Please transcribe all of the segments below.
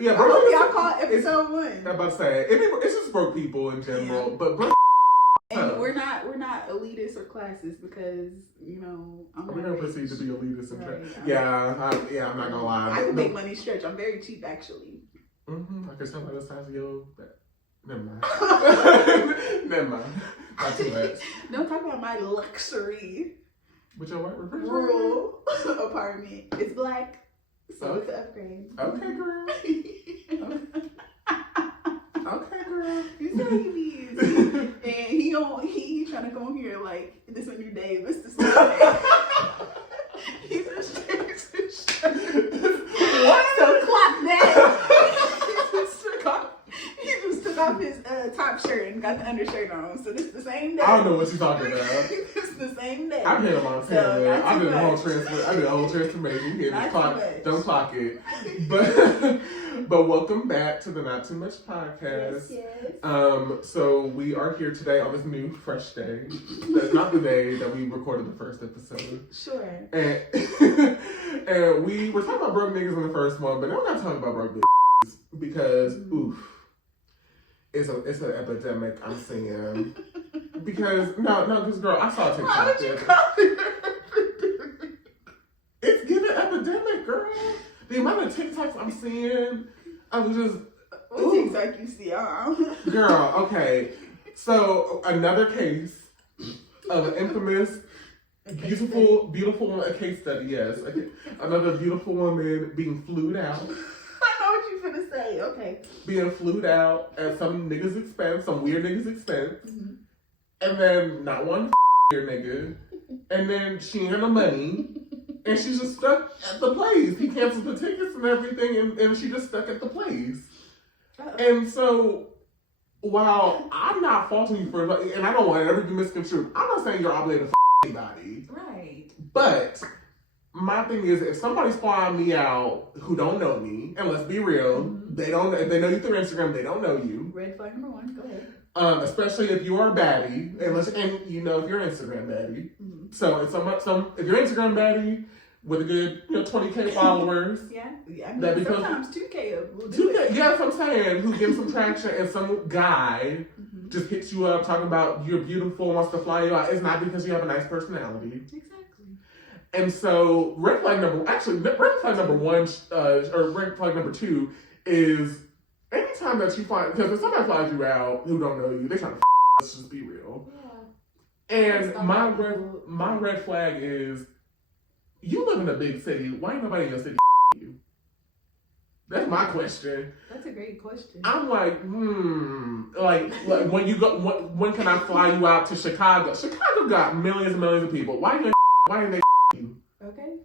Yeah, I hope y'all caught episode 1. I'm about to say it's just broke people in general, but broke. And we're not elitists or classists because I'm we're gonna proceed to be elitists and right. I'm not gonna lie. I can make money stretch. I'm very cheap actually. I can tell by the size of your. Never mind. Never mind. Not too much. Don't talk about my luxury. With your white refrigerator? Rural apartment. It's black, so it's an upgrade. Okay, girl. Okay, girl. You know he is. And he trying to come here like this a new day. This the same day. He's a shirt. What? So clock that. He just took off his top shirt and got the undershirt on. So this the same day. I don't know what you're talking about. It's the same day. I've been a long time. I did a whole transformation. Don't clock it. But welcome back to the Not Too Much podcast. Yes. So we are here today on this new fresh day. That's not the day that we recorded the first episode. Sure. And we were talking about broke niggas in the first one, but now we're not talking about broke niggas because it's an epidemic I'm seeing. Because because girl, I saw TikTok. Why would you call it? It's getting epidemic, girl. The amount of TikToks I'm seeing, I'm just. What TikTok you see? Girl, okay. So another case of an infamous, beautiful woman. A case study, yes. Another beautiful woman being flued out. I know what you're gonna say. Okay. Being flued out at some nigga's expense, some weird nigga's expense. Mm-hmm. And then not one weird nigga. And then she ain't got no money. And she's just stuck at the place. He canceled the tickets and everything, and she just stuck at the place. Uh-oh. And so, while I'm not faulting you for, and I don't want it ever to be misconstrued, I'm not saying you're obligated to anybody. Right. But my thing is, if somebody's flying me out who don't know me, and let's be real, if they know you through Instagram, they don't know you. Red flag number 1, go ahead. Especially if you are a baddie, and you know if you're Instagram baddie. Mm-hmm. So if you're Instagram baddie with a good 20K followers, sometimes 2K will do it. Yeah, that's what I'm saying. Who's getting some traction, and some guy just hits you up talking about you're beautiful, wants to fly you out. It's not because you have a nice personality. Exactly. And so red flag number 1, or red flag number 2 is. Anytime that you find, because if somebody flies you out who don't know you, they trying to let's just be real. Yeah. And my red flag is, you live in a big city. Why ain't nobody in your city you? That's my question. That's a great question. I'm like, like when you go, when can I fly you out to Chicago? Chicago got millions and millions of people. Why ain't they you? Okay.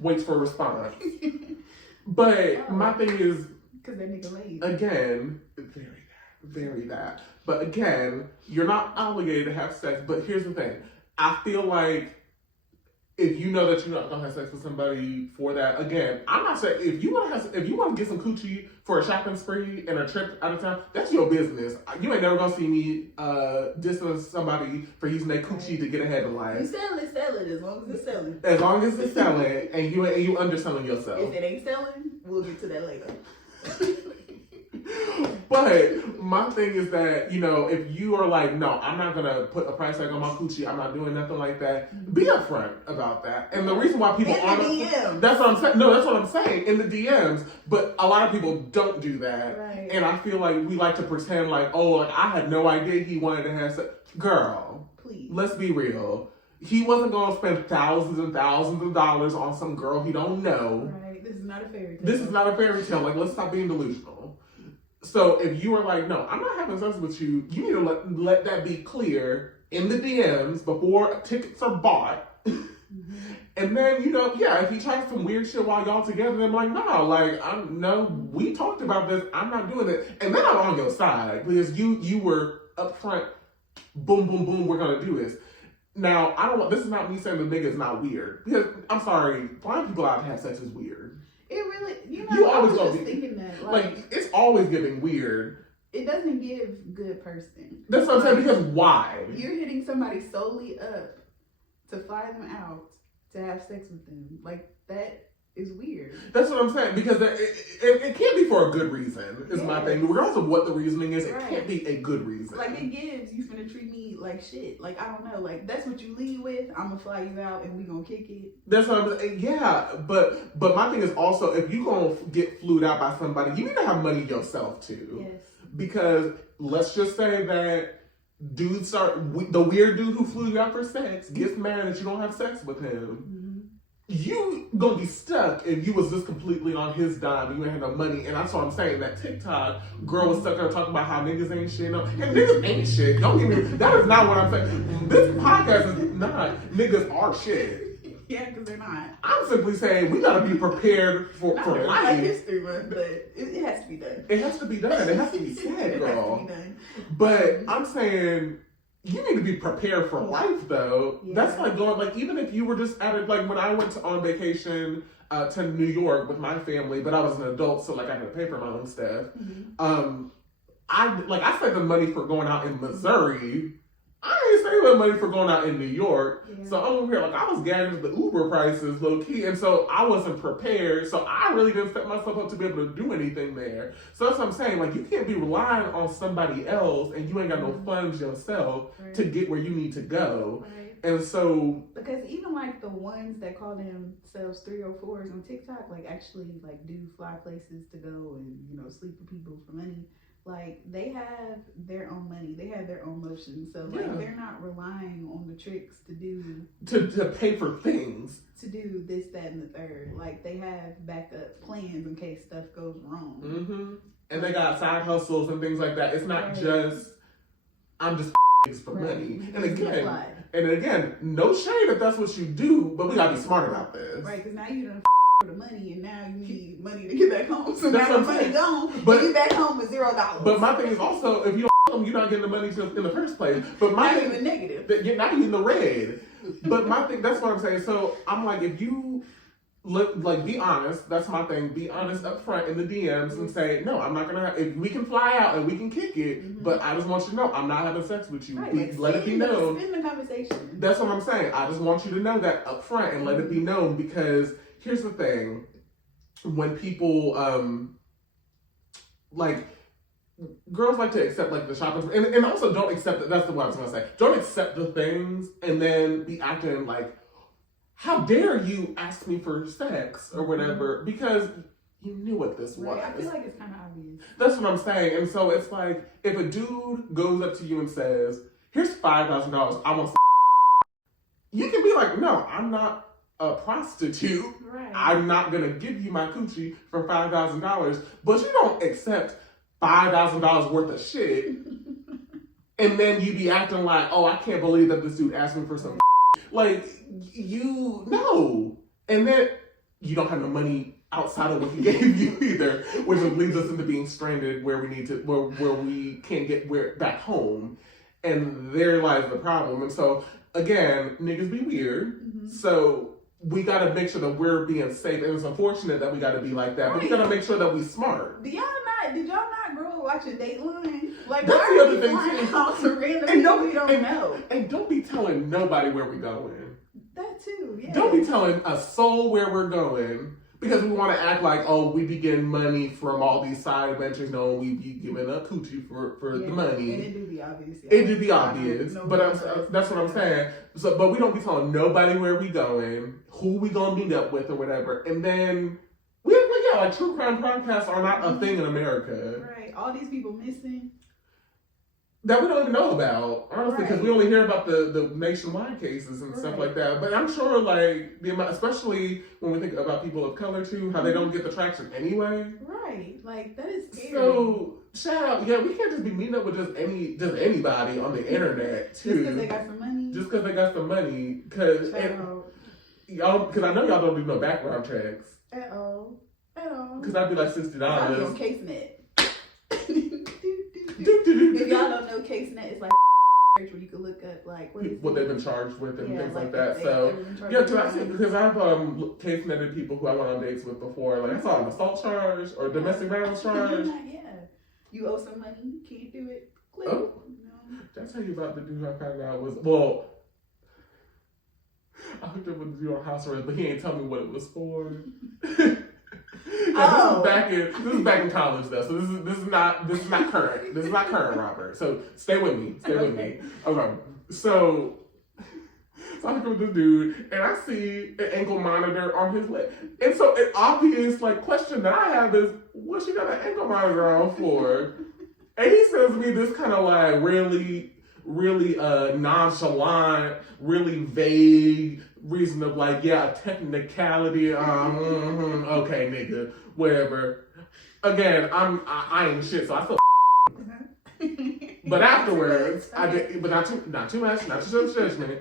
Waits for a response. But my thing is, because that nigga lazy. Again, very that. But again, you're not obligated to have sex. But here's the thing: I feel like if you know that you're not gonna have sex with somebody for that, again, I'm not saying if you want to get some coochie for a shopping spree and a trip out of town, that's your business. You ain't never gonna see me distance somebody for using their coochie to get ahead in life. You sell it as long as it's selling. As long as it's selling, and you underselling yourself. If it ain't selling, we'll get to that later. But my thing is that, if you are like, no, I'm not going to put a price tag on my coochie, I'm not doing nothing like that, be upfront about that. And the reason why people aren't... That's what I'm saying. No, that's what I'm saying, in the DMs. But a lot of people don't do that. Right. And I feel like we like to pretend like, I had no idea he wanted to have sex. Girl, please. Let's be real. He wasn't going to spend thousands and thousands of dollars on some girl he don't know. Right. This is not a fairy tale. This is not a fairy tale. Like, let's stop being delusional. So if you are like, no, I'm not having sex with you, you need to let that be clear in the DMs before tickets are bought. And then, if he tries some weird shit while y'all together, then I'm like, no, we talked about this, I'm not doing it. And then I'm on your side because you were upfront, boom, boom, boom, we're gonna do this. Now, this is not me saying the nigga's not weird. Because, I'm sorry, flying people out to have sex is weird. It really, I was just thinking that. Like, it's always giving weird. It doesn't give good person. That's what I'm saying, because why? You're hitting somebody solely up to fly them out to have sex with them. Like, that is weird. That's what I'm saying, because it can't be for a good reason, is my thing. Regardless of what the reasoning is, it can't be a good reason. Like, it gives, you finna treat me like shit. Like, I don't know, like, that's what you lead with, I'm gonna fly you out and we gonna kick it. That's what I'm saying, yeah, but my thing is also, if you gonna get flued out by somebody, you need to have money yourself too. Yes. Because, let's just say that the weird dude who flew you out for sex gets mad that you don't have sex with him. Mm-hmm. You gonna be stuck if you was just completely on his dime and you ain't had no money. And that's what I'm saying. That TikTok girl was stuck there talking about how niggas ain't shit. No, and niggas ain't shit. Don't get me. That is not what I'm saying. This podcast is not niggas are shit. Yeah, because they're not. I'm simply saying we gotta be prepared for life. life. History, but it has to be done. It has to be done. It has to be said, girl. It has to be done. But I'm saying, you need to be prepared for life, though. Yeah. That's like going, like, even if you were just at it, like when I went on vacation to New York with my family, but I was an adult, so like I had to pay for my own stuff. Mm-hmm. I saved the money for going out in Missouri. I ain't saving money for going out in New York. Yeah. So I'm over here, like, I was gathering the Uber prices low key, and so I wasn't prepared. So I really didn't set myself up to be able to do anything there. So that's what I'm saying. Like, you can't be relying on somebody else and you ain't got no funds yourself to get where you need to go. Right. And so, because even like the ones that call themselves 304s on TikTok, like actually like do fly places to go and, you know, sleep with people for money. Like, they have their own money. They have their own motions. So, like, they're not relying on the tricks to do... To pay for things. To do this, that, and the third. Like, they have backup plans in case stuff goes wrong. Mm-hmm. And they got side hustles and things like that. It's not just, I'm just for money. And again, no shade if that's what you do, but we gotta be smart about this. Right, because now you done for the money, and now you need money to get back home. So now the money gone, but you back home with $0. But my thing is also, if you don't them, you're not getting the money in the first place. But my not even negative. You're not even the red. But my thing, that's what I'm saying. So I'm like, if you be honest, that's my thing. Be honest up front in the DMs and say, no, I'm not gonna. If we can fly out and we can kick it, but I just want you to know, I'm not having sex with you. Right, let it be known. Spin the conversation. That's what I'm saying. I just want you to know that up front and let it be known, because here's the thing: when people girls like to accept like the shopping, and also don't accept it. That's the what I was gonna say. Don't accept the things and then be acting like, how dare you ask me for sex or whatever, because you knew what this was. I feel like it's kind of obvious. That's what I'm saying. And so it's like, if a dude goes up to you and says, here's $5,000, I want some, you can be like, no, I'm not a prostitute. Right. I'm not going to give you my coochie for $5,000. But you don't accept $5,000 worth of shit. And then you be acting like, oh, I can't believe that this dude asked me for some. Like, you know. And then you don't have no money outside of what he gave you either, which leads us into being stranded where we need to, where we can't get back home. And there lies the problem. And so, again, niggas be weird. Mm-hmm. So we got to make sure that we're being safe. And it's unfortunate that we got to be like that, but we got to make sure that we smart. Did y'all not grow up watching Dateline? Like, that's the other thing too. Random people we don't know. And don't be telling nobody where we're going. That too, yeah. Don't be telling a soul where we're going, because we want to act like, oh, we be getting money from all these side ventures. No, we be giving up coochie for the money. And it do be obvious. Yeah. It do be obvious. But that's what I'm saying. So, but we don't be telling nobody where we going, who we gonna meet up with or whatever. And then like true crime podcasts are not a thing in America. Right. All these people missing. That we don't even know about, honestly, because we only hear about the nationwide cases and stuff like that. But I'm sure, like, the amount, especially when we think about people of color too, how they don't get the traction anyway. Right, like that is scary. So shout out, we can't just be meeting up with just anybody on the internet too. Just because they got some money. Just because they got some money, because I know y'all don't do no background checks. At all. Because I'd be like $60. I'd be on CaseNet. If y'all don't know, CaseNet is like where you can look up like what they've been charged with and things like that. So because I've case-netted people who I went on dates with before. Like I saw an assault charge or domestic violence charge. You owe some money, you can't do it. Click. Oh, did I tell you about the dude I found out was I hooked up with the dude on house arrest, but he ain't tell me what it was for. Oh. This is back in college though, so this is not current. This is not current, Robert. So stay with me. Okay. So I hooked up with this dude, and I see an ankle monitor on his leg, and so an obvious like question that I have is, what she got an ankle monitor on for? And he says to me this kind of like really nonchalant, really vague reason of like, yeah, a technicality. Okay, nigga, whatever. Again, I ain't shit, so I feel. But afterwards, I get, but not too much, not too much judgment.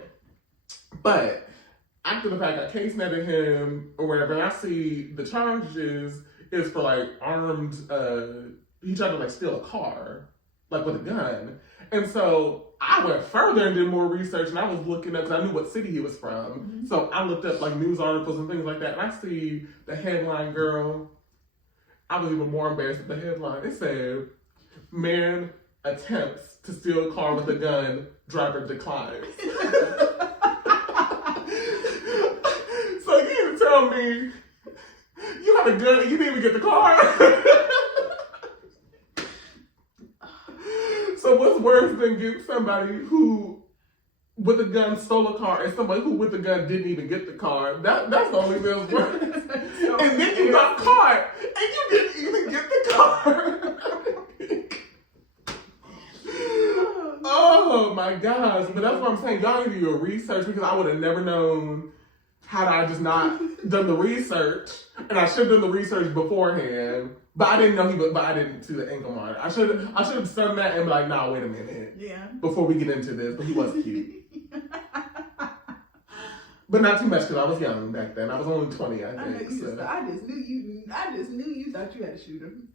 But after the fact, I case netted him or whatever, and I see the charges is for like armed. He tried to like steal a car, like with a gun. And so I went further and did more research, and I was looking up, because I knew what city he was from. Mm-hmm. So I looked up like news articles and things like that, and I see the headline, girl. I was even more embarrassed with the headline. It said, man attempts to steal a car with a gun, driver declines. So you didn't tell me you had a gun and you didn't even get the car? So what's worse than getting somebody who with a gun stole a car and somebody who with a gun didn't even get the car? That's the only thing that's worse. And then you got caught and you didn't even get the car. Oh my gosh. But that's what I'm saying. Y'all need to do your research, because I would have never known had I just not done the research. And I should have done the research beforehand. But I didn't know but I didn't see the ankle monitor. I should have done that and be like, nah, wait a minute. Yeah. Before we get into this. But he was cute. But not too much, because I was young back then. I was only 20, I think. I just knew you thought you had to shoot him.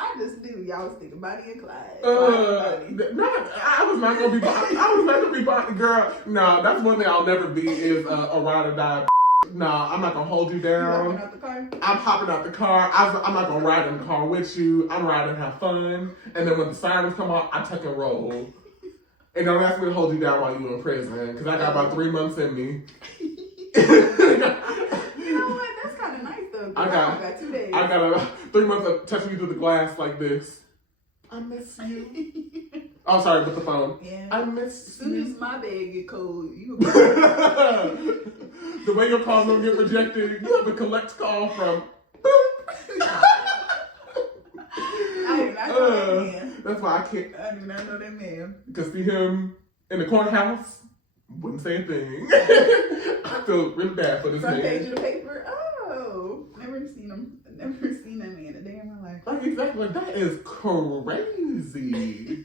I just knew y'all was thinking Bonnie and Clyde. I was not gonna be Bonnie, girl. No, that's one thing I'll never be is a ride or die. No, I'm not gonna hold you down. You hopping out the car? I'm hopping out the car. I'm not gonna ride in the car with you. I'm riding and have fun. And then when the sirens come out, I tuck and roll. And don't ask me to hold you down while you in prison, because I got about 3 months in me. I got 2 days. I got 3 months of touching you through the glass like this. I miss you. Oh, sorry, with the phone. Yeah. I miss As soon as my bed get cold, you the way your calls don't get rejected, you have a collect call from I do not know that man. That's why I can't. I do not know that man. Because see him in the courthouse, wouldn't say a thing. I feel really bad for this man. Front page of the paper. Oh, never seen him. Never seen that man a day in my life. Like, exactly. That is crazy.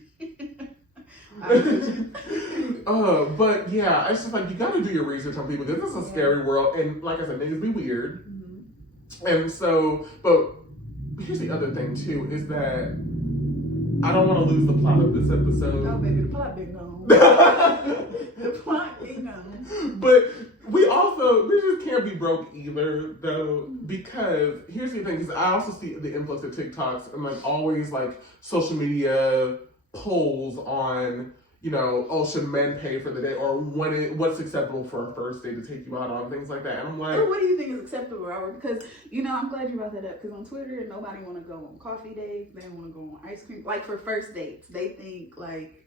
But yeah, it's just like, you gotta do your research on people, because this is a scary world, and like I said, niggas be weird. Mm-hmm. And so, but here's the other thing too, is that I don't want to lose the plot of this episode. Oh baby, the plot been gone. The plot been gone. But we just can't be broke either, though, because here's the thing, because I also see the influx of TikToks and like always like social media polls on, you know, oh, should men pay for the day, or what's acceptable for a first date to take you out on, things like that. And I'm like, what do you think is acceptable, Robert? Because, you know, I'm glad you brought that up, because on Twitter, nobody want to go on coffee dates, they don't want to go on ice cream. Like, for first dates, they think, like,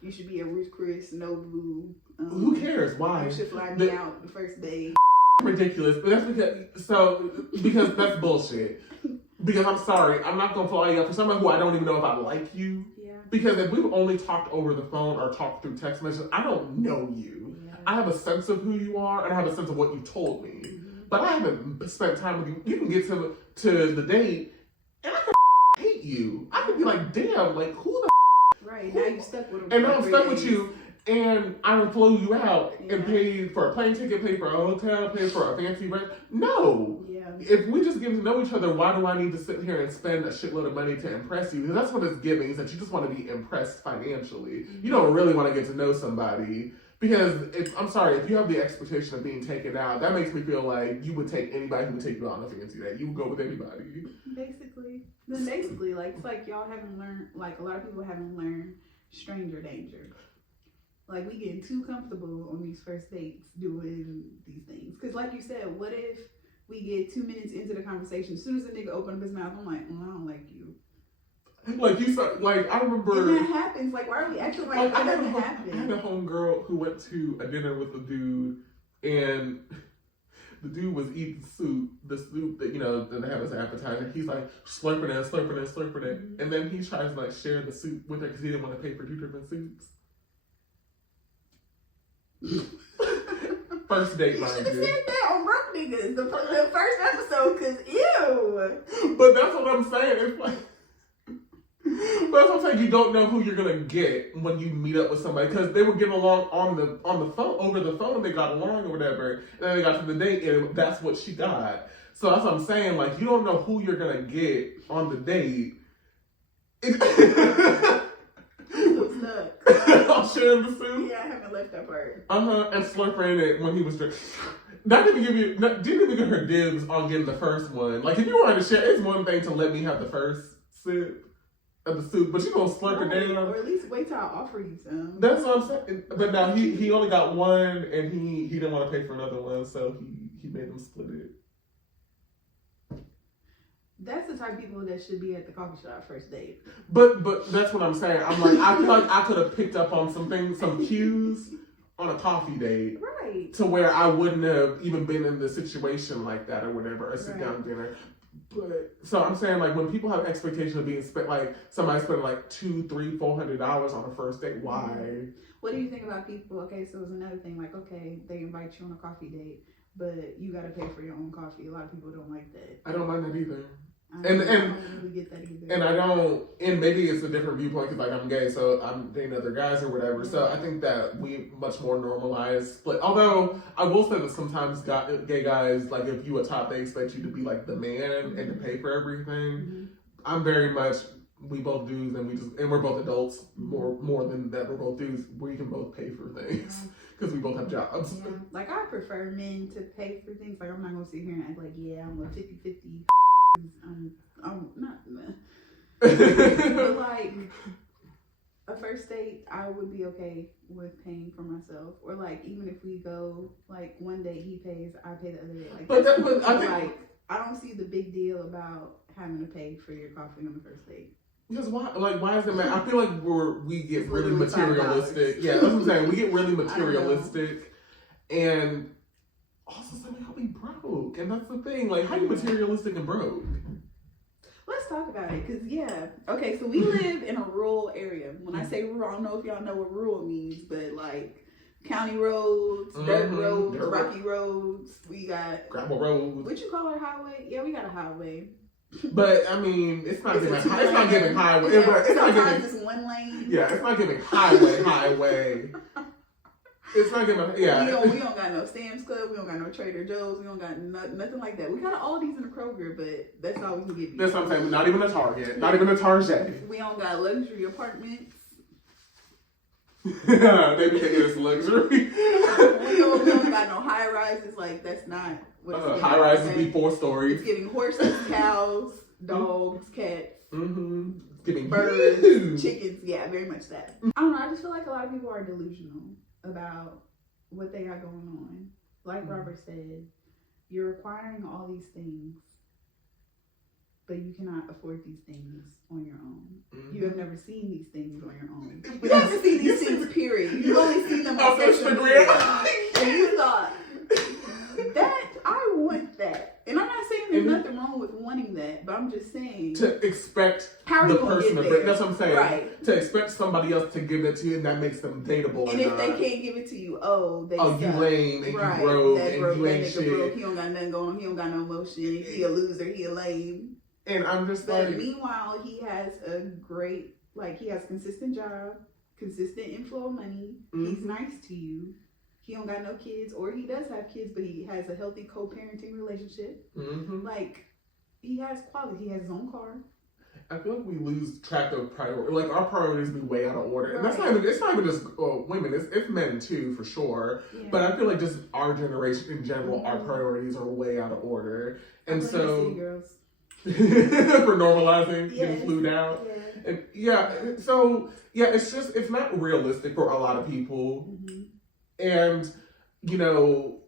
you should be a Ruth Chris, Nobu. Who cares? Why? You should fly me out the first day. Ridiculous. But that's because that's bullshit. Because I'm sorry, I'm not gonna fly you out for someone who I don't even know if I like you. Yeah. Because if we've only talked over the phone or talked through text messages, I don't know you. Yeah. I have a sense of who you are, and I have a sense of what you told me. Mm-hmm. But I haven't spent time with you. You can get to the date, and I can hate you. I can be like, damn, like who the right, now you stuck with him. And now I'm stuck with you, and I would flow you out and pay for a plane ticket, pay for a hotel, pay for a fancy restaurant. No. Yeah. If we just get to know each other, why do I need to sit here and spend a shitload of money to impress you? Because that's what it's giving, is that you just want to be impressed financially. You don't really want to get to know somebody. Because, I'm sorry, if you have the expectation of being taken out, that makes me feel like you would take anybody who would take you out on a fancy day. You would go with anybody. Basically, like, it's like y'all haven't learned, like, a lot of people haven't learned stranger danger. Like, we getting too comfortable on these first dates doing these things. Because like you said, what if we get 2 minutes into the conversation, as soon as the nigga open up his mouth, I'm like, I don't like you. Like, you said, like, I remember... And that happens. Like, why are we acting like that doesn't happen? I had a homegirl who went to a dinner with a dude, and the dude was eating the soup that, you know, that they have as an appetizer. He's like, slurping it. Mm-hmm. And then he tries to, like, share the soup with her because he didn't want to pay for 2 different soups. First date, mind you. You said that on Broke Niggas, the first episode, because ew. But that's what I'm saying. It's like, but that's what I'm saying. You don't know who you're gonna get when you meet up with somebody, because they were getting along on the phone, over the phone. They got along or whatever, and then they got to the date, and that's what she got. So that's what I'm saying. Like, you don't know who you're gonna get on the date. I'm sharing the soup. Yeah, I haven't left that part. And slurping it when he was drinking. That didn't even give her dibs on getting the first one. Like, if you wanted to share, it's one thing to let me have the first sip of the soup, but you gonna slurp it down. Or at least wait till I offer you some. That's what I'm saying. But now he only got one, and he didn't want to pay for another one, so he made them split it. That's the type of people that should be at the coffee shop first date. But that's what I'm saying. I'm like, I feel like I could have picked up on some cues on a coffee date. Right. To where I wouldn't have even been in the situation like that or whatever, a sit down dinner. But so I'm saying, like, when people have expectation of being spent, like somebody spending like $200, $300, $400 on a first date, why? What do you think about people? Okay, so it's another thing. Like, okay, they invite you on a coffee date, but you got to pay for your own coffee. A lot of people don't like that. I don't mind that either. I don't really get that either. And I don't, and maybe it's a different viewpoint because, like, I'm gay, so I'm dating other guys or whatever. So I think that we much more normalize split. Although I will say that sometimes gay guys, like, if you a top, they expect you to be like the man and to pay for everything. Mm-hmm. I'm very much, we both dudes, and we're both adults. More than that, we're both dudes. We can both pay for things because we both have jobs. Yeah. Like, I prefer men to pay for things. Like, I'm not gonna sit here and act like, yeah, I'm a 50-50. I'm not, but like a first date, I would be okay with paying for myself, or like even if we go like one day he pays, I pay the other day. Like, but I think, like, I don't see the big deal about having to pay for your coffee on the first date. Because why is it matter? I feel like we get really materialistic. Yeah, that's what I'm saying. We get really materialistic, and also somebody help me broke, and that's the thing. Like, how you materialistic and broke? Let's talk about it, because okay, so we live in a rural area. When I say rural, I don't know if y'all know what rural means, but like county roads, dirt roads, rocky roads. We got gravel roads. What you call our highway? Yeah, we got a highway. But I mean, it's not giving highway. It's one lane. Yeah, it's not giving highway. It's not giving, We don't got no Sam's Club. We don't got no Trader Joe's. We don't got nothing like that. We got all these in the Kroger, but that's all we can give you. That's what I'm saying. Not even a Target. Not even a Target. We don't got luxury apartments. They be thinking it's luxury. we don't got no high rises. Like, that's not what high rises be 4 stories. It's getting horses, cows, dogs, cats. Mm-hmm. Getting birds, chickens. Yeah, very much that. I don't know. I just feel like a lot of people are delusional about what they got going on. Like Robert said, you're requiring all these things, but you cannot afford these things on your own. Mm-hmm. You have never seen these things on your own. You haven't seen these things, period. You've only seen them on social media. And you thought, that, I want that. And I'm not saying there's nothing wrong with wanting that, but I'm just saying to expect the person to bring. That's what I'm saying. Right. To expect somebody else to give it to you, and that makes them dateable. And if they can't give it to you, they suck. You lame and you broke and you ain't shit. Broke. He don't got nothing going on. He don't got no emotion. He a loser. He a lame. And I'm just but meanwhile, he has a great, he has a consistent job, consistent inflow of money. Mm-hmm. He's nice to you. He don't got no kids, or he does have kids, but he has a healthy co-parenting relationship. Mm-hmm. Like, he has quality. He has his own car. I feel like we lose track of priority. Like, our priorities be way out of order. And that's not even, it's not even just women. It's men too, for sure. Yeah. But I feel like just our generation in general, our priorities are way out of order. And so... girls. for normalizing, getting flued out. Yeah. And so it's just, it's not realistic for a lot of people. Mm-hmm. And, you know,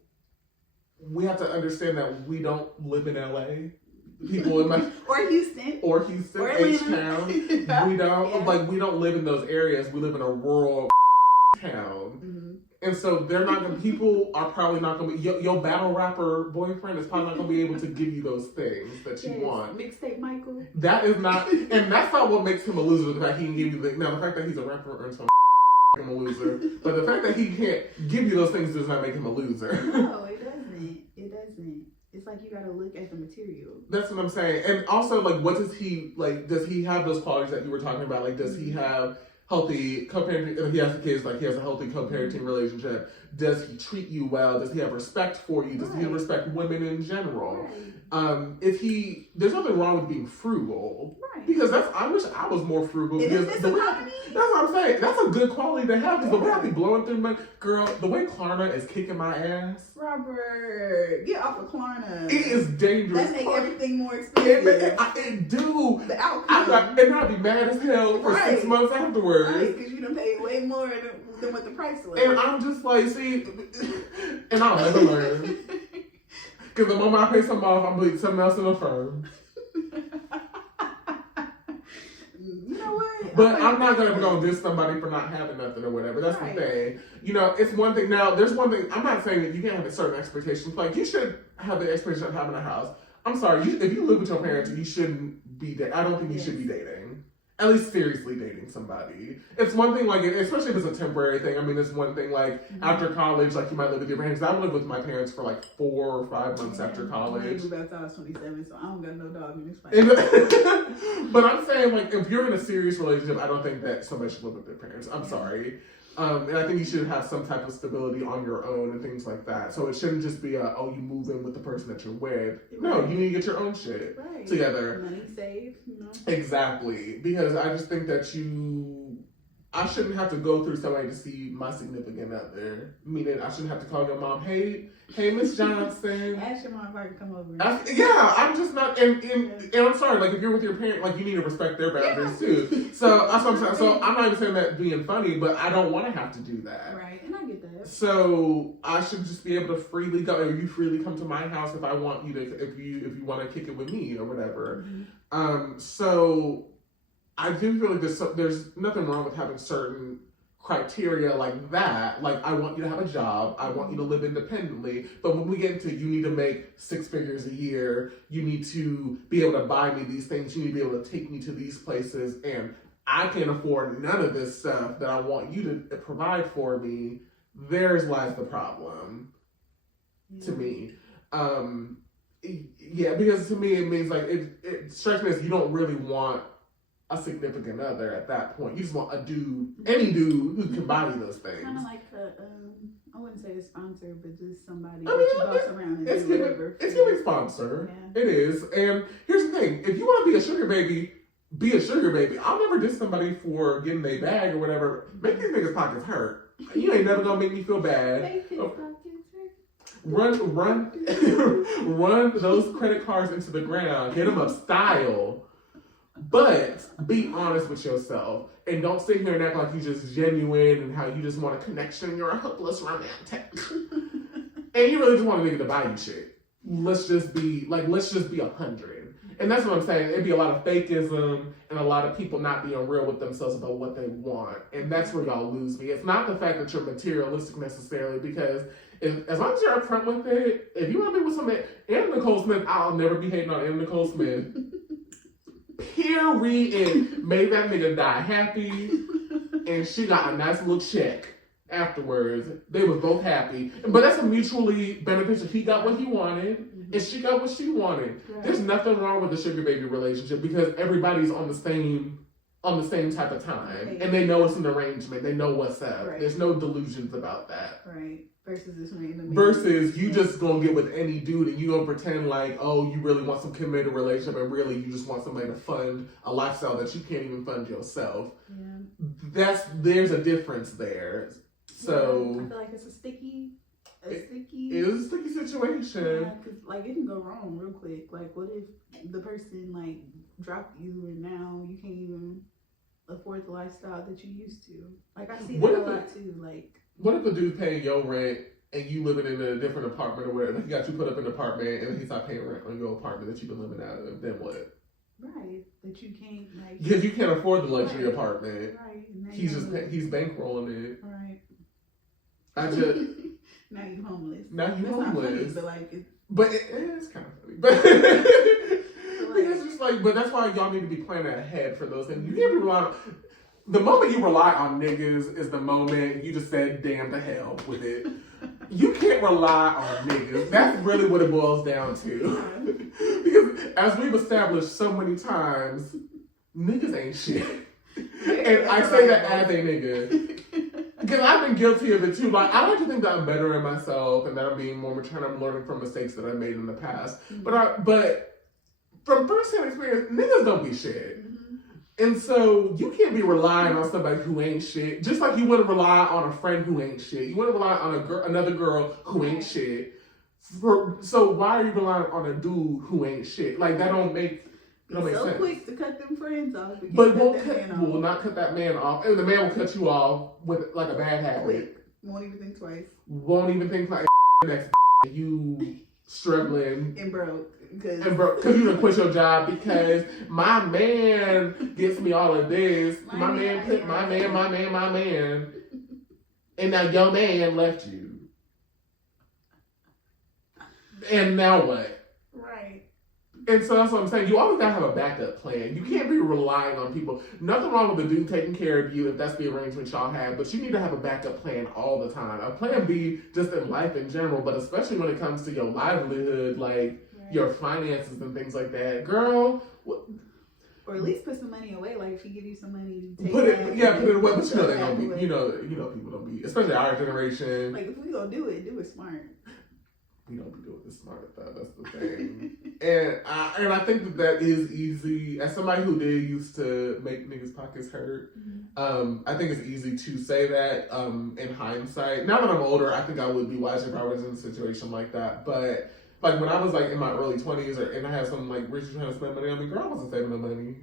we have to understand that we don't live in LA. People in my or Houston, or Atlanta. H-Town. We don't we don't live in those areas. We live in a rural town. Mm-hmm. And so they're not gonna, people are probably not gonna be, your battle rapper boyfriend is probably not gonna be able to give you those things that you want. Mixtape Michael. That is not, and that's not what makes him a loser, the fact he can give you the fact that he's a rapper earns him a loser. But the fact that he can't give you those things does not make him a loser. No, it doesn't. It doesn't. It's like you gotta look at the material. That's what I'm saying. And also, like, what does he, like, does he have those qualities that you were talking about? Like, does he have healthy co-parenting? If he has kids, like, he has a healthy co-parenting relationship. Does he treat you well? Does he have respect for you? Does he respect women in general? There's nothing wrong with being frugal. Right. Because I wish I was more frugal. Because that's what I'm saying. That's a good quality to have. Because the way I be blowing through my, girl, the way Klarna is kicking my ass. Robert, get off of Klarna. It is dangerous. That make everything more expensive. It do. The outcome. And I'd be mad as hell for 6 months afterwards. Right, because you done paid way more than what the price was. And I'm just like, see, and I'll never learn. Because the moment I pay something off, I'm going to something else in the firm. You know what? But I'm not going to go diss somebody for not having nothing or whatever. That's the thing. You know, it's one thing. Now, there's one thing. I'm not saying that you can't have a certain expectation. Like, you should have the expectation of having a house. I'm sorry. If you live with your parents, you shouldn't be dating. I don't think you should be dating. At least seriously dating somebody. It's one thing, like, especially if it's a temporary thing. I mean, it's one thing, like, after college, like, you might live with your parents. I lived with my parents for, like, 4 or 5 months after college. I moved out I was 27, so I don't got no dog in this fight. But I'm saying, like, if you're in a serious relationship, I don't think that somebody should live with their parents. I'm sorry. And I think you should have some type of stability on your own and things like that. So it shouldn't just be you move in with the person that you're with. No, you need to get your own shit together. Money saved, you know. Exactly. Because I just think that I shouldn't have to go through somebody to see my significant other. Meaning, I shouldn't have to call your mom, hey, Miss Johnson. Ask your mom if I can come over. I'm just not, and I'm sorry, like, if you're with your parent, like, you need to respect their boundaries too. So that's what I'm saying. So I'm not even saying that being funny, but I don't want to have to do that. Right, and I get that. So I should just be able to freely go, or you freely come to my house if I want you to, if you want to kick it with me or whatever. Mm-hmm. So I do feel like there's nothing wrong with having certain criteria like that. Like, I want you to have a job. I want you to live independently. But when we get into, you need to make 6 figures a year. You need to be able to buy me these things. You need to be able to take me to these places. And I can't afford none of this stuff that I want you to provide for me. There's lies the problem to me. Because to me, it means, like, it strikes me as you don't really want a significant other at that point. You just want a dude, any dude who can buy you those things. Kind of like I wouldn't say a sponsor, but just somebody that you boss around and do whatever. It's giving sponsor. Yeah. It is. And here's the thing. If you want to be a sugar baby, be a sugar baby. I'll never diss somebody for getting a bag or whatever. Make these niggas' pockets hurt. You ain't never gonna make me feel bad. Make his pockets hurt. Run those credit cards into the ground. Hit them up style. But be honest with yourself and don't sit here and act like you're just genuine and how you just want a connection. You're a hopeless romantic. And you really just want a nigga to buy you shit. Let's just be 100. And that's what I'm saying. It'd be a lot of fakeism and a lot of people not being real with themselves about what they want. And that's where y'all lose me. It's not the fact that you're materialistic necessarily, because as long as you're upfront with it, if you want to be with somebody, Anna Nicole Smith, I'll never be hating on Anna Nicole Smith. Period. Made that nigga die happy, and she got a nice little check afterwards. They were both happy, but that's a mutually beneficial. He got what he wanted, and she got what she wanted. Right. There's nothing wrong with the sugar baby relationship because everybody's on the same type of time, and they know it's an arrangement. They know what's up. Right. There's no delusions about that. Right. Versus this random. Versus you just gonna get with any dude and you gonna pretend like, oh, you really want some committed relationship, and really you just want somebody to fund a lifestyle that you can't even fund yourself. Yeah. There's a difference there. So I feel like it's a sticky. It is a sticky situation. Yeah, because like it can go wrong real quick. Like, what if the person like dropped you and now you can't even afford the lifestyle that you used to. Like I see What that a if lot too. Like, what if a dude's paying your rent and you living in a different apartment or whatever? He got you put up in an apartment and then he stopped paying rent on your apartment that you've been living out of. Then what? right, that you can't like. Because you can't afford the luxury Right. apartment. Right. And now He's you just homeless. he's bankrolling it. Right. I just Now you homeless. now you That's not funny, homeless. but like it's But it's kind of funny. But it's just like, but that's why y'all need to be planning ahead for those things. You can't be relying on, the moment you rely on niggas is the moment you just said, damn to hell with it. You can't rely on niggas. That's really what it boils down to. Because as we've established so many times, niggas ain't shit. And I say that as a nigga. Because I've been guilty of it too. Like, I like to think that I'm better in myself and that I'm being more mature and I'm learning from mistakes that I made in the past. But from first-hand experience, niggas don't be shit. And so you can't be relying on somebody who ain't shit. Just like you wouldn't rely on a friend who ain't shit. You wouldn't rely on another girl who ain't shit. So why are you relying on a dude who ain't shit? Like, that don't make sense. Quick to cut them friends off. But will not cut that man off. And the man will cut you off with like a bad habit. Quick. Won't even think twice. Won't even think like next you struggling. And broke. Because you done quit your job because my man gets me all of this. My man. And now your man left you. And now what? Right. And so that's what I'm saying. You always gotta have a backup plan. You can't be relying on people. Nothing wrong with the dude taking care of you if that's the arrangement y'all have, but you need to have a backup plan all the time. A plan B just in life in general, but especially when it comes to your livelihood, like your finances and things like that. Girl, or at least put some money away. Like if he give you some money, put it away. But you know they don't be. You know people don't be, especially our generation. Like if we gonna do it smart. We don't be doing this smart though. That's the thing. and I think that is easy. As somebody who did used to make niggas' pockets hurt, I think it's easy to say that in hindsight. Now that I'm older, I think I would be wiser if I was in a situation like that. But like when I was like in my early 20s and I had some like rich trying to spend money on me, girl, I wasn't saving no money.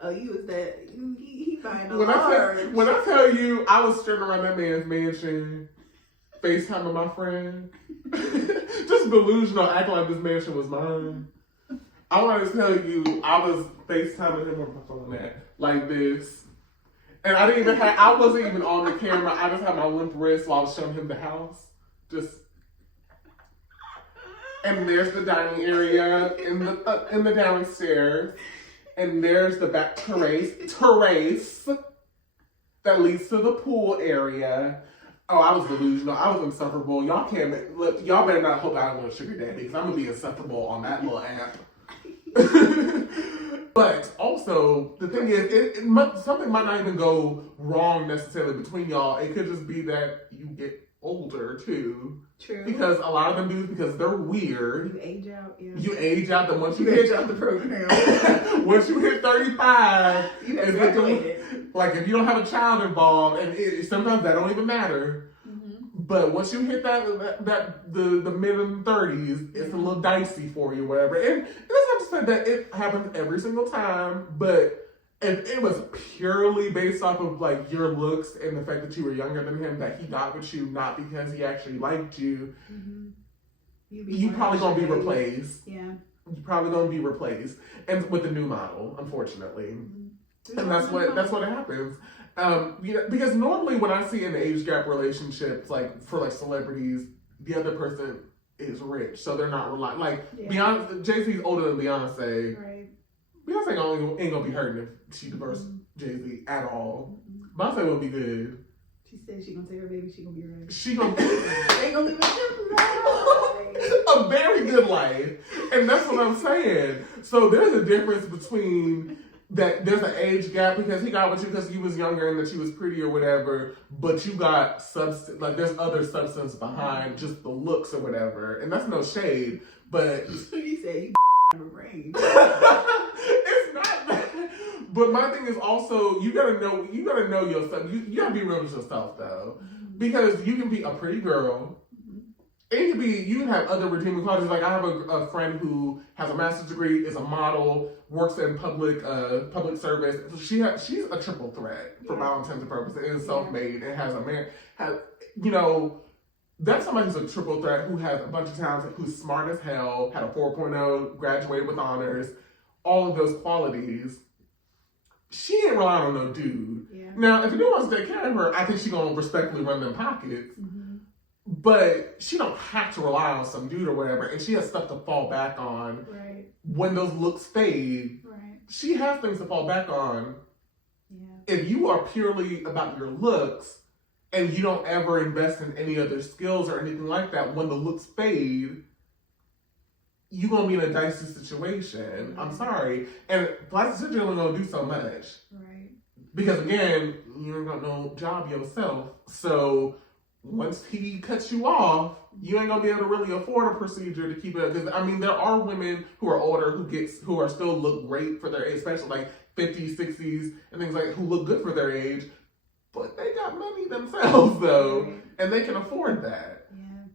Oh, you was that he buying a when I tell you I was strutting around that man's mansion, FaceTiming my friend, just delusional, acting like this mansion was mine. I want to tell you, I was FaceTiming him on my phone like this, and I wasn't even on the camera. I just had my limp wrist while I was showing him the house, and there's the dining area in the downstairs, and there's the back terrace that leads to the pool area. Oh, I was delusional. I was insufferable. Y'all better not hope I don't want a sugar daddy because I'm gonna be insufferable on that little app. But also, the thing is, something might not even go wrong necessarily between y'all. It could just be that you get older too. True. Because a lot of them dudes, because they're weird. You age out. Yeah. You age out. Then once you age out the program. Once you hit 35, you have graduated. Like if you don't have a child involved, and sometimes that don't even matter. But once you hit the mid 30s, it's a little dicey for you, whatever. And it's not to say that it happens every single time, but if it was purely based off of like your looks and the fact that you were younger than him, that he got with you, not because he actually liked you, you probably gonna be replaced. Yeah. You probably gonna be replaced, and with the new model, unfortunately. And that's what happens. Because normally when I see an age gap relationships, like for like celebrities, the other person is rich, so they're not relying. Like Beyonce, Jay-Z's older than Beyonce. Right. Beyonce ain't gonna be hurting if she divorced Jay-Z at all. Beyonce will be good. She said she gonna take her baby. She gonna be right. She gonna be. They gonna live a very good life, and that's what I'm saying. So there's a difference between. That there's an age gap because he got with you because you was younger and that she was pretty or whatever, but you got substance, like there's other substance behind just the looks or whatever, and that's no shade, but he said you have a brain. It's not that. But my thing is also you gotta know yourself. You gotta be real with yourself though, because you can be a pretty girl You can have other redeeming qualities. Like I have a friend who has a master's degree, is a model, works in public service. She's a triple threat for all intents and purposes. And is self-made and has a man. That's somebody who's a triple threat who has a bunch of talents, who's smart as hell, had a 4.0, graduated with honors, all of those qualities. She ain't relying on no dude. Yeah. Now, if a dude wants to take care of her, I think she's gonna respectfully run them pockets. But she don't have to rely on some dude or whatever, and she has stuff to fall back on when those looks fade. Right. She has things to fall back on. Yeah. If you are purely about your looks and you don't ever invest in any other skills or anything like that, when the looks fade, you're gonna be in a dicey situation. I'm sorry. And plastic surgery only gonna do so much. Right. Because again, you ain't got no job yourself. So once he cuts you off, you ain't gonna be able to really afford a procedure to keep it up. Because I mean, there are women who are older who are still look great for their age, especially like 50s, 60s, and things like that, who look good for their age, but they got money themselves though, and they can afford that. Yeah.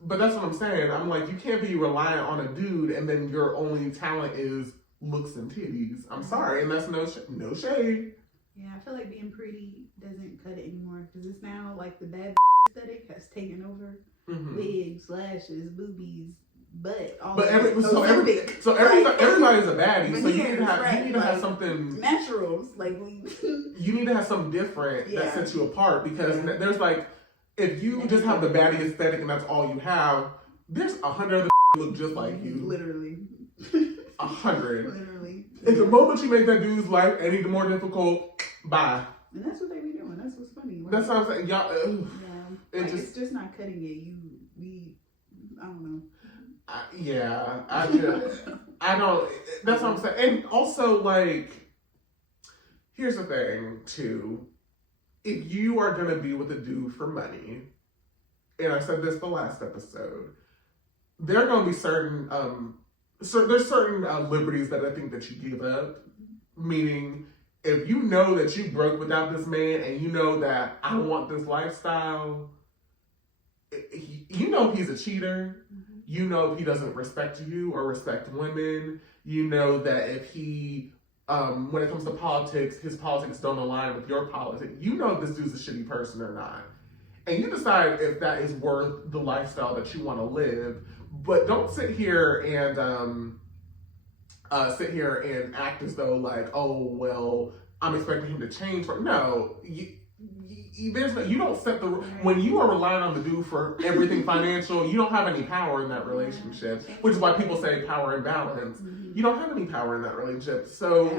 But that's what I'm saying. I'm like, you can't be reliant on a dude and then your only talent is looks and titties. I'm sorry, and that's no shade. Yeah, I feel like being pretty doesn't cut it anymore because it's now like the bad aesthetic has taken over. Wigs, lashes, boobies, butt, all but that. everybody's a baddie, so you need to have something naturals. You need to have something different that sets you apart because there's like, if you just have the baddie aesthetic and that's all you have, there's 100 other look just like you. Literally. 100. Literally. If the moment you make that dude's life any more difficult, bye. And that's what they be doing. That's what's funny. That's what I'm saying. Y'all, it's just not cutting it. I don't know. I don't. That's what I'm saying. And also, like, here's the thing, too. If you are going to be with a dude for money, and I said this the last episode, there are going to be certain liberties that I think that you give up. Meaning, if you know that you broke without this man and you know that I want this lifestyle, you know he's a cheater. You know he doesn't respect you or respect women. You know that if he, when it comes to politics, his politics don't align with your politics. You know if this dude's a shitty person or not. And you decide if that is worth the lifestyle that you want to live. But don't sit here and act as though like, oh, well, I'm expecting him to change. No, you don't set the, when you are relying on the dude for everything financial, you don't have any power in that relationship, which is why people say power imbalance. You don't have any power in that relationship. So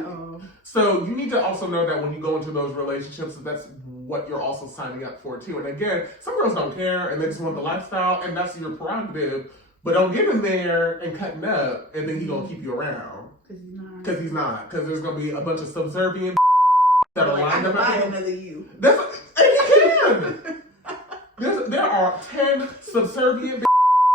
you need to also know that when you go into those relationships, that's what you're also signing up for too. And again, some girls don't care and they just want the lifestyle, and that's your prerogative. But don't get in there and cutting up, and then he's gonna keep you around. Because he's not. Because there's gonna be a bunch of subservient that are lined up. I can buy another you. And you can. There are 10 subservient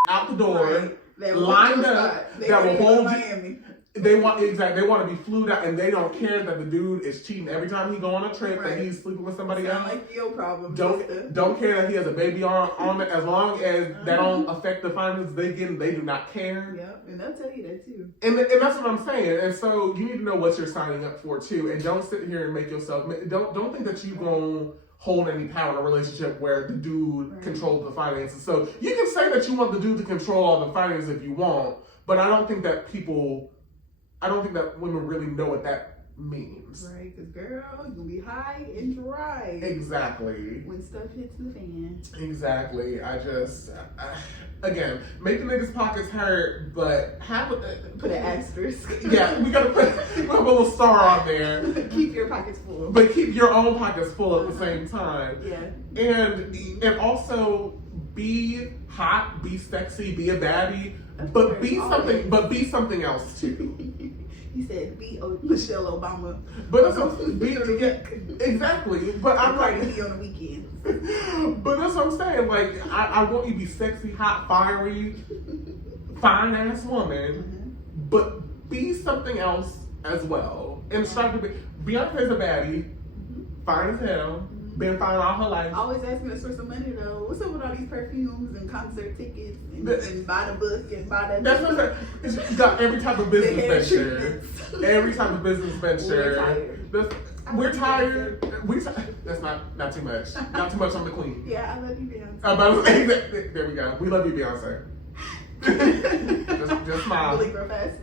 out the door, lined up, that will hold you. They want to be flued out, and they don't care that the dude is cheating every time he go on a trip, that he's sleeping with somebody else. Like your problem. Don't care that he has a baby on it, as long as that don't affect the finances they get. They do not care. Yep, and they'll tell you that too. And that's what I'm saying. And so you need to know what you're signing up for too, and don't sit here and make yourself. Don't think that you gonna hold any power in a relationship where the dude controls the finances. So you can say that you want the dude to control all the finances if you want, but I don't think that women really know what that means. Right, because girl, you're gonna be high and dry. Exactly. When stuff hits the fan. Exactly. Again, make the niggas' pockets hurt, but put an asterisk. Yeah, we have a little star on there. Keep your pockets full. But keep your own pockets full at the same time. Yeah. And also be hot, be sexy, be a baddie. But be something else too. He said, be Michelle Obama. But exactly. But I'm like, be on the weekend. But that's what I'm saying. Like, I want you to be sexy, hot, fiery, fine ass woman, but be something else as well. And start to be. Beyonce's a baddie, fine as hell, Been fine all her life. Always asking a source of money though. What's up with all these perfumes and concert tickets and buy the book and buy that? That's what I'm saying. She's got every type of business venture. Every type of business venture. We're tired. That's not too much. Not too much on the queen. Yeah, I love you, Beyonce. There we go. We love you, Beyonce. just smile. Really profess.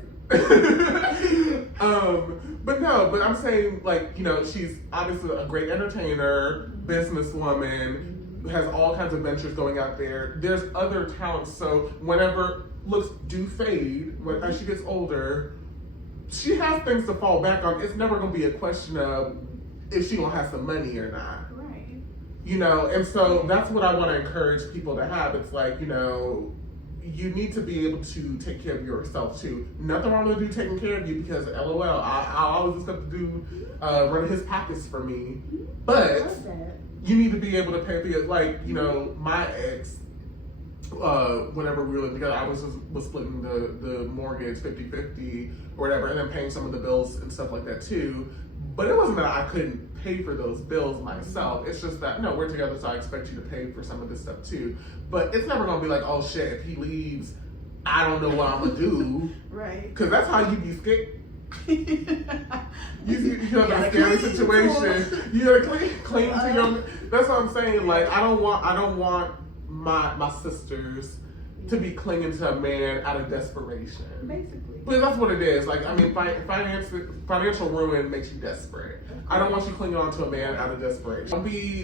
But I'm saying, like, you know, she's obviously a great entertainer, businesswoman, has all kinds of ventures going out there. There's other talents, so whenever looks do fade, as she gets older, she has things to fall back on. It's never going to be a question of if she gonna have some money or not. Right. You know, and so that's what I want to encourage people to have. It's like, you know, you need to be able to take care of yourself too. Nothing wrong with you taking care of you because LOL, I always just have to do run his pockets for me. But you need to be able to pay for your, like, you know, my ex, whenever we were living together, I was splitting the mortgage 50-50 or whatever, and then paying some of the bills and stuff like that too. But it wasn't that I couldn't pay for those bills myself. It's just that, no, we're together, so I expect you to pay for some of this stuff too. But it's never gonna be like, oh shit, if he leaves, I don't know what I'm gonna do. Right. Because that's how you be scared. You have a scary situation. You gotta cling to your. That's what I'm saying. Like, I don't want my sisters to be clinging to a man out of desperation. Basically. But that's what it is. Like, I mean, financial ruin makes you desperate. I don't want you clinging on to a man out of desperation.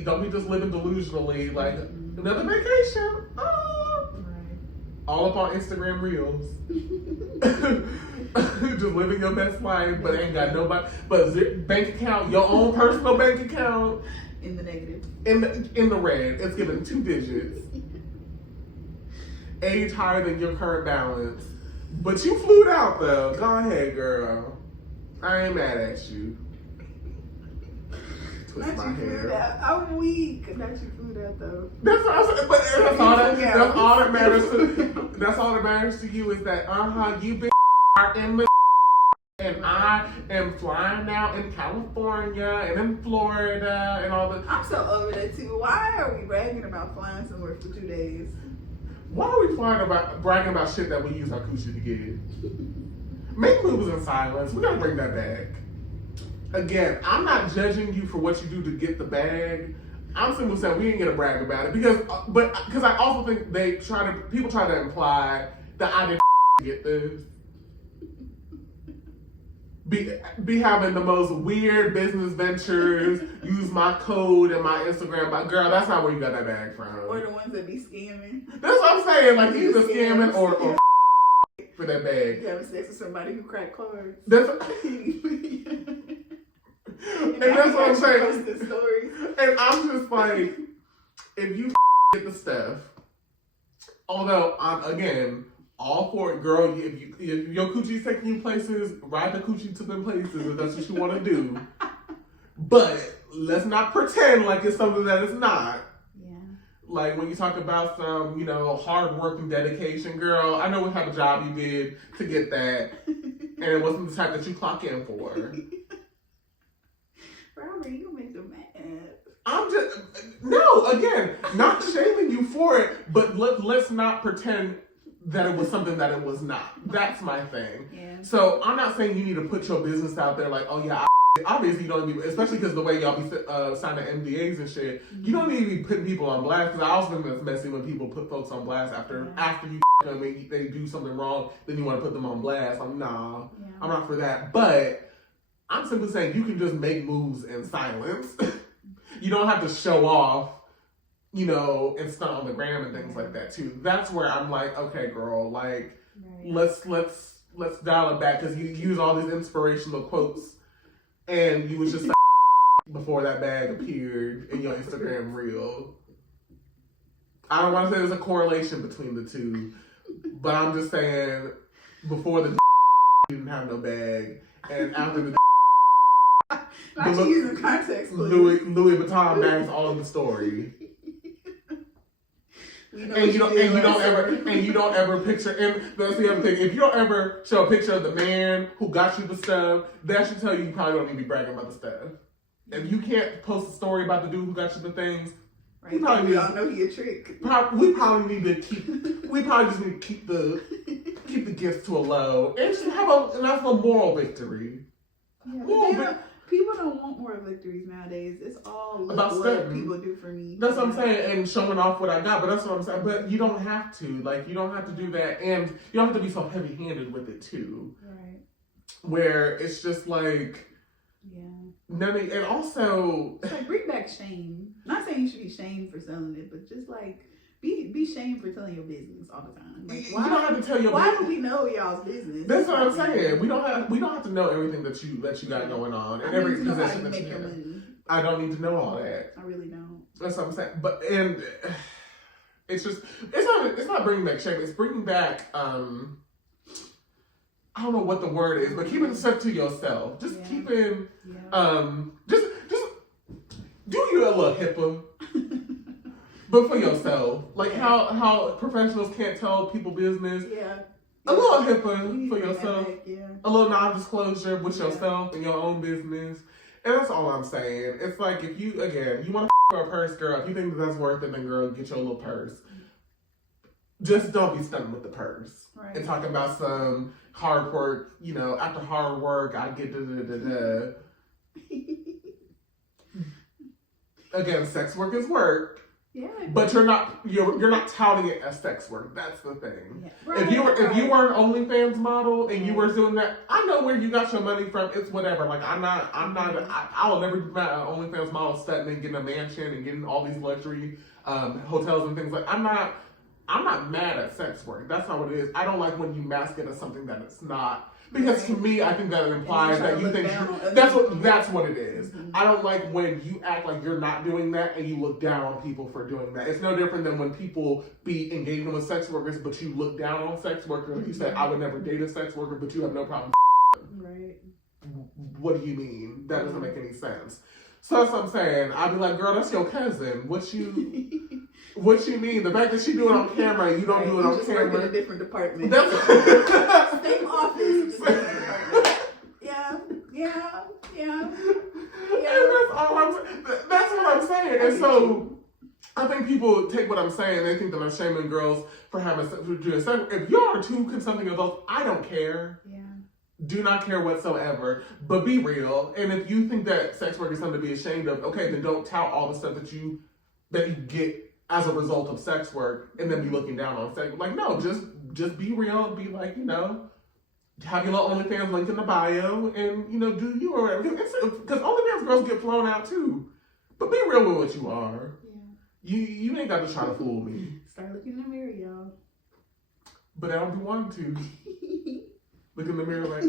Don't be just living delusionally. Like, another vacation. Oh. Right. All up on Instagram Reels. Just living your best life, but ain't got nobody. But bank account, your own personal bank account. In the negative. In the red. It's given 2 digits. Age higher than your current balance. But you flew out though. Go ahead, girl. I ain't mad at you. Twist my hair. I'm weak. Not you flew out though. That's what I'm saying. But that's all that matters to. That's all that matters to you is that you been in the and I am flying out in California and in Florida and all that. I'm so over that too. Why are we bragging about flying somewhere for 2 days? Why are we bragging about shit that we use our coochie to get? Make moves in silence. We gotta bring that back. Again, I'm not judging you for what you do to get the bag. I'm simply saying we ain't gonna brag about it because I also think people try to imply that I didn't get this. Be having the most weird business ventures, use my code and my Instagram, but girl, that's not where you got that bag from. Or the ones that be scamming. That's what I'm saying, like either scamming or for that bag. You having sex with somebody who cracked cards. And that's what I'm saying. And I'm just like, if you get the stuff, although again, all for it, girl. If your coochie's taking you places, ride the coochie to them places if that's what you want to do. But let's not pretend like it's something that it's not. Yeah. Like when you talk about some, you know, hard work and dedication, girl, I know what type of job you did to get that. And it wasn't the type that you clock in for. Robert, you gonna make them mad. I'm just, no, again, not shaming you for it, but let's not pretend that it was something that it was not. That's my thing. Yeah. So I'm not saying you need to put your business out there like, oh yeah, obviously you don't need, especially because the way y'all be signing NDAs and shit, you don't need to be putting people on blast. Because I also think that's messy when people put folks on blast after you them and they do something wrong, then you want to put them on blast. I'm nah, I'm not for that. But I'm simply saying you can just make moves in silence. You don't have to show off, you know, and stunt on the gram and things like that too. That's where I'm like, okay, girl, like let's dial it back because you use all these inspirational quotes, and you was just before that bag appeared in your Instagram reel. I don't want to say there's a correlation between the two, but I'm just saying before the didn't have no bag, and after the not using context clues. Louis Vuitton bags all of the story. And you don't ever picture, and that's the other thing. If you don't ever show a picture of the man who got you the stuff, that should tell you probably don't need to be bragging about the stuff. If you can't post a story about the dude who got you the things, right? We all know he a trick. We probably need to keep. We probably just need to keep the gifts to a low and just have a nice little moral victory. Yeah, people don't want moral victories nowadays. It's all about what people do for me. That's what I'm saying, and showing off what I got. But that's what I'm saying. But you don't have to. Like, you don't have to do that, and you don't have to be so heavy-handed with it too. Right. Where it's just like, and also, it's like, bring back shame. Not saying you should be shamed for selling it, but just like be shamed for telling your business all the time. Like, why you don't have to tell your why business. do we know y'all's business? That's what I'm saying. We don't have to know everything that you got going on and every possession that you have. Money. I don't need to know all that. I really don't. That's what I'm saying. But it's just it's not bringing back shame. It's bringing back I don't know what the word is, but keeping it to yourself. Just keeping just do you a little HIPAA. But for yourself, like how professionals can't tell people business. Yeah. A little HIPAA for yourself. Yeah. A little non-disclosure with yourself and your own business. And that's all I'm saying. It's like, if you want to for a purse, girl, if you think that's worth it, then girl, get your little purse. Just don't be stunting with the purse. Right. And talking about some hard work, after hard work, I get da-da-da-da. Again, sex work is work. Yeah, but you're not touting it as sex work. That's the thing. Yeah. Right, if you were an OnlyFans model and you were doing that, I know where you got your money from. It's whatever. Like I will never be mad at an OnlyFans model stunting and getting a mansion and getting all these luxury hotels and things like. I'm not mad at sex work. That's not what it is. I don't like when you mask it as something that it's not. Because to me, I think that implies that you think that's what it is. Mm-hmm. I don't like when you act like you're not doing that and you look down on people for doing that. It's no different than when people be engaging with sex workers, but you look down on sex workers. Like you said, I would never date a sex worker, but you have no problem. Right. What do you mean? That doesn't make any sense. So that's what I'm sayame. I'd be like, girl, that's your cousin. What you mean? The fact that she do it on camera, you don't do it on just camera. Work in a different department. Same office. Yeah. And that's what I'm saying. And so I think people take what I'm saying. They think that I'm shaming girls for doing sex. If you are 2 consenting adults, I don't care. Yeah. Do not care whatsoever. But be real. And if you think that sex work is something to be ashamed of, okay, then don't tout all the stuff that you get as a result of sex work and then be looking down on sex. Like, no, just be real and be like, have your little OnlyFans link in the bio and, do you or whatever. Because OnlyFans girls get flown out too. But be real with what you are. Yeah. You ain't got to try to fool me. Start looking in the mirror, y'all. But I don't be wanting to. Look in the mirror like...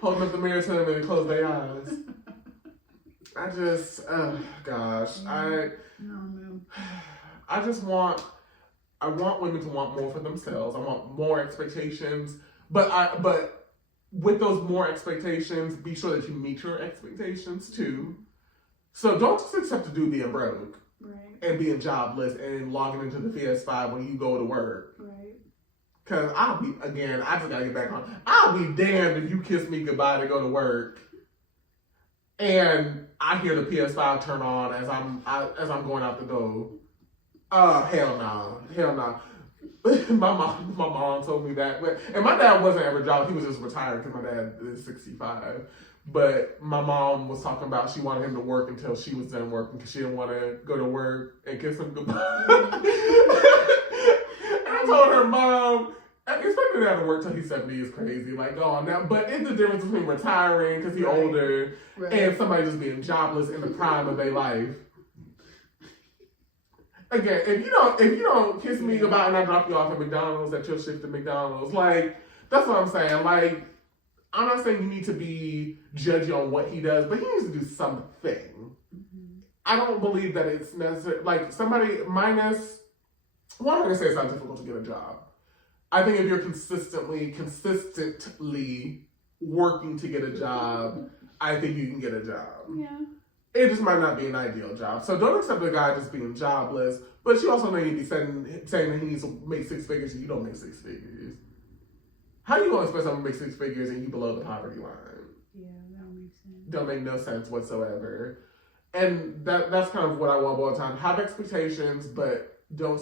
holding up the mirror to them and close their eyes. I just, gosh, I want women to want more for themselves. I want more expectations, but with those more expectations, be sure that you meet your expectations too. So don't just accept the dude being broke and being jobless and logging into the PS5 when you go to work. Cause I just gotta get back on. I'll be damned if you kiss me goodbye to go to work. And I hear the PS5 turn on as I'm going out the door. Hell no. My mom told me that, and my dad wasn't ever jobless. He was just retired because my dad is 65. But my mom was talking about she wanted him to work until she was done working because she didn't want to go to work and kiss him goodbye. And I told her, Mom, expecting that to work till he's 70 is crazy. Like, oh, now, but it's the difference between retiring because he's older and somebody just being jobless in the prime of their life. Again, if you don't kiss me goodbye and I drop you off at McDonald's at your shift at McDonald's, like, that's what I'm saying. Like, I'm not saying you need to be judgy on what he does, but he needs to do something. Mm-hmm. I don't believe that it's necessary. Like, somebody minus, well, I'm going to say it's not difficult to get a job. I think if you're consistently working to get a job, I think you can get a job. Yeah. It just might not be an ideal job. So don't accept a guy just being jobless, but you also know you'd be saying that he needs to make 6 figures and you don't make 6 figures. How are you going to expect someone to make 6 figures and you below the poverty line? Yeah, that don't make sense. Don't make no sense whatsoever. And that's kind of what I want all the time. Have expectations, but don't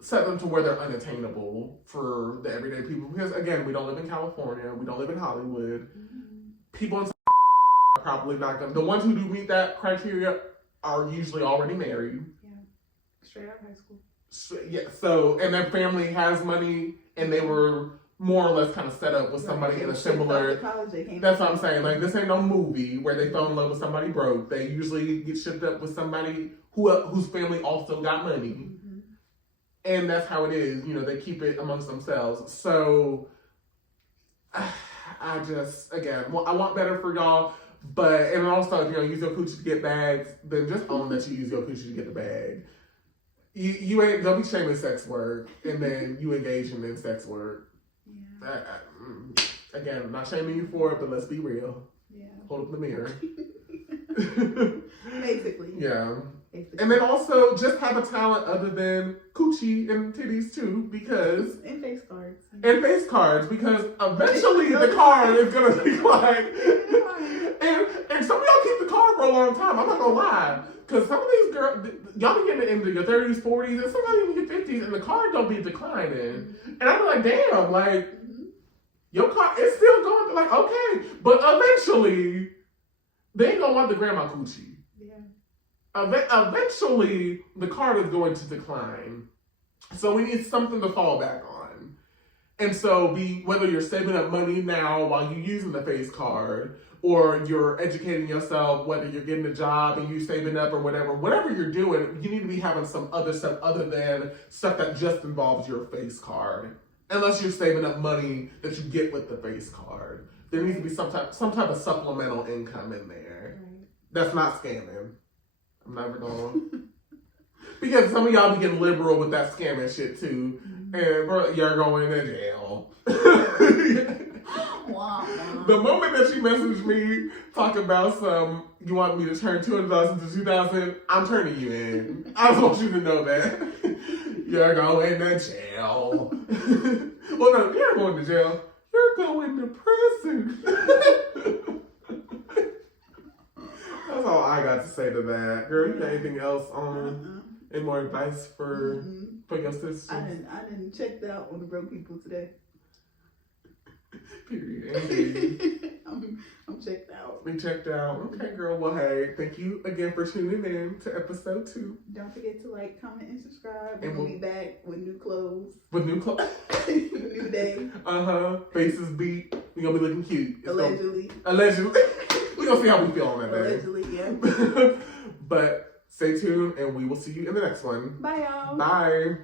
set them to where they're unattainable for the everyday people. Because again, we don't live in California, we don't live in Hollywood. People in are probably not gonna. The ones who do meet that criteria are usually already married. Yeah, straight out of high school. So and their family has money, and they were more or less kind of set up with somebody in a similar. That's what I'm saying. Like, this ain't no movie where they fell in love with somebody broke. They usually get shipped up with somebody whose family also got money, and that's how it is. You know, they keep it amongst themselves. So I just, again, well, I want better for y'all. But, and also, if you know, use your coochie to get bags, then just own that you use your coochie to get the bag. You ain't, don't be shaming sex work, and then you engaging in sex work. Yeah. Again, I'm not shaming you for it, but let's be real. Yeah. Hold up the mirror. Basically. Yeah. Basically. And then also, just have a talent other than coochie and titties too, because... And face cards. And face cards, because eventually the card is going to decline. And some of y'all keep the card for a long time, I'm not going to lie. Because some of these girls, y'all be getting into your 30s, 40s, and sometimes even your 50s, and the card don't be declining. And I'm like, damn, like, your card is still going, like, okay. But eventually, they ain't going to want the grandma coochie. Yeah. Eventually, the card is going to decline. So we need something to fall back on. And so whether you're saving up money now while you're using the face card, or you're educating yourself, whether you're getting a job and you saving up or whatever you're doing, you need to be having some other stuff other than stuff that just involves your face card. Unless you're saving up money that you get with the face card. There needs to be some type of supplemental income in there. Right. That's not scamming. I'm never going. Because some of y'all be getting liberal with that scamming shit too. And you're going to jail. The moment that you messaged me talking about you want me to turn 200,000 to 2,000, I'm turning you in. I just want you to know that. You're going to jail. Well, no, you're going to jail. You're going to prison. That's all I got to say to that. Girl, you got anything else on? Any more advice for your sisters? I didn't check that out on the broke people today. Period. I'm checked out. We checked out. Okay, girl. Well, hey, thank you again for tuning in to episode 2. Don't forget to like, comment, and subscribe. And we'll be back with new clothes. With new clothes. New day. Faces beat. We gonna be looking cute. Allegedly. We gonna see how we feel on that day. Allegedly, yeah. But stay tuned, and we will see you in the next one. Bye, y'all. Bye.